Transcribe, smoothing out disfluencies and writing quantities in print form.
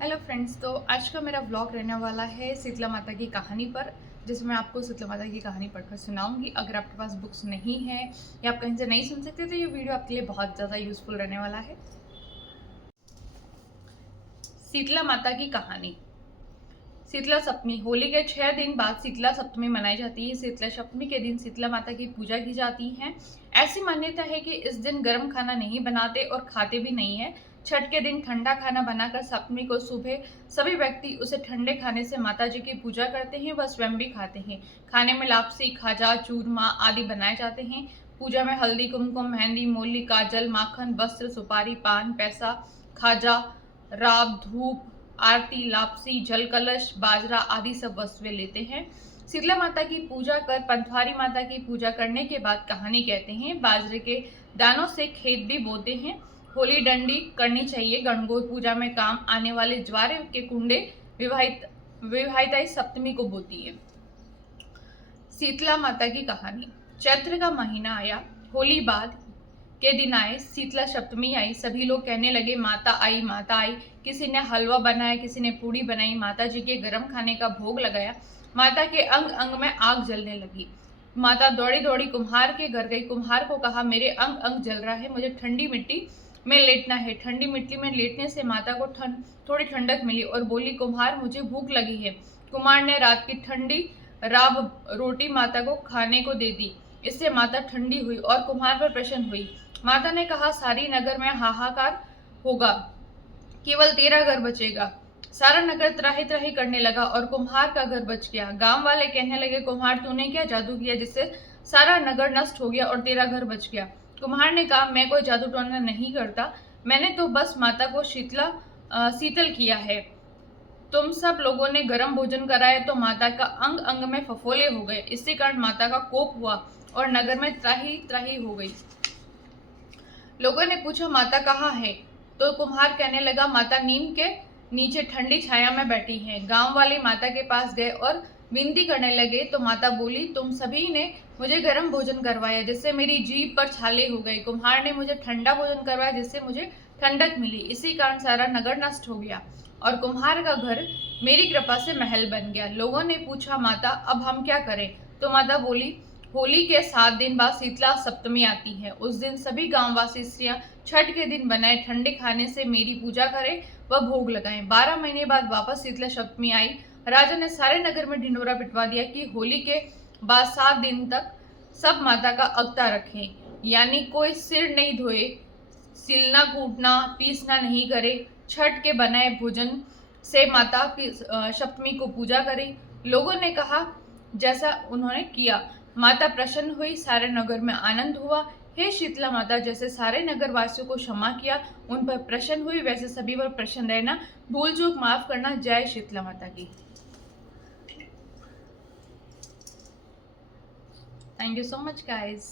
Hello friends, तो आज का मेरा व्लॉग रहने वाला है शीतला माता की कहानी पर, जिसमें मैं आपको शीतला माता की कहानी पढ़कर सुनाऊंगी। अगर आपके पास बुक्स नहीं है या आप कहीं से नहीं सुन सकते तो ये वीडियो आपके लिए बहुत ज़्यादा यूजफुल रहने वाला है। शीतला माता की कहानी। शीतला सप्तमी। होली के 6 दिन बाद शीतला सप्तमी मनाई जाती है। शीतला सप्तमी के दिन शीतला माता की पूजा की जाती है। ऐसी मान्यता है कि इस दिन गर्म खाना नहीं बनाते और खाते भी नहीं है। छठ के दिन ठंडा खाना बनाकर सप्तमी को सुबह सभी व्यक्ति उसे ठंडे खाने से माता जी की पूजा करते हैं, व स्वयं भी खाते हैं। खाने में लापसी, खाजा, चूरमा आदि बनाए जाते हैं। पूजा में हल्दी, कुमकुम, मेहंदी, मूली, काजल, माखन, वस्त्र, सुपारी, पान, पैसा, खाजा, राब, धूप, आरती, लापसी, जल कलश, बाजरा आदि सब वस्तुएं लेते हैं। शीतला माता की पूजा कर पंथवारी माता की पूजा करने के बाद कहानी कहते हैं। बाजरे के दानों से खेत भी बोते हैं। होली डंडी करनी चाहिए। गणगौर पूजा में काम आने वाले ज्वारे के कुंडे विवाहिताई सप्तमी को बोती है। शीतला माता की कहानी। चैत्र का महीना आया, होली बाद के दिन आए, शीतला सप्तमी आई। सभी लोग कहने लगे माता आई, माता आई। किसी ने हलवा बनाया, किसी ने पूड़ी बनाई, माता जी के गर्म खाने का भोग लगाया। माता के अंग अंग में आग जलने लगी। माता दौड़ी दौड़ी कुम्हार के घर गई। कुम्हार को कहा, मेरे अंग अंग जल रहा है, मुझे ठंडी मिट्टी में लेटना है। ठंडी मिट्टी में लेटने से माता को थोड़ी ठंडक मिली और बोली, कुम्हार मुझे भूख लगी है। कुम्हार ने रात की ठंडी राब रोटी माता को खाने को दे दी। इससे माता ठंडी हुई और कुम्हार पर प्रसन्न हुई। माता ने कहा, सारी नगर में हाहाकार होगा, केवल तेरा घर बचेगा। सारा नगर त्राही त्राही करने लगा और कुम्हार का घर बच गया। गांव वाले कहने लगे, कुम्हार तूने क्या जादू किया जिससे सारा नगर नष्ट हो गया और तेरा घर बच गया? कुम्हार ने कहा, मैं कोई जादू टोना नहीं करता, मैंने तो बस माता को शीतल किया है। तुम सब लोगों ने गर्म भोजन कराया तो माता का अंग अंग में फफोले हो गए। इसी कारण माता का कोप हुआ और नगर में त्राही त्राही हो गई। लोगों ने पूछा, माता कहाँ है? तो कुम्हार कहने लगा, माता नीम के नीचे ठंडी छाया में बैठी है। गांव वाले माता के पास गए और विनती करने लगे तो माता बोली, तुम सभी ने मुझे गर्म भोजन करवाया जिससे मेरी जीभ पर छाले हो गए। कुम्हार ने मुझे ठंडा भोजन करवाया जिससे मुझे ठंडक मिली। इसी कारण सारा नगर नष्ट हो गया और कुम्हार का घर मेरी कृपा से महल बन गया। लोगों ने पूछा, माता अब हम क्या करें? तो माता बोली, होली के 7 दिन बाद शीतला सप्तमी आती है। उस दिन सभी गांववासी स्त्रियां छठ के दिन बनाए ठंडे खाने से मेरी पूजा करें व भोग लगाएं। 12 महीने बाद वापस शीतला सप्तमी आई। राजा ने सारे नगर में ढिंडोरा पिटवा दिया कि होली के बाद 7 दिन तक सब माता का अगता रखें, यानी कोई सिर नहीं धोए, सिलना कूटना पीसना नहीं करे, छठ के बनाए भोजन से माता की सप्तमी को पूजा करें। लोगों ने कहा जैसा उन्होंने किया। माता प्रसन्न हुई, सारे नगर में आनंद हुआ। हे शीतला माता, जैसे सारे नगर वासियों को क्षमा किया, उन पर प्रसन्न हुई, वैसे सभी पर प्रसन्न रहना, भूल चूक माफ करना। जय शीतला माता की। Thank you so much guys.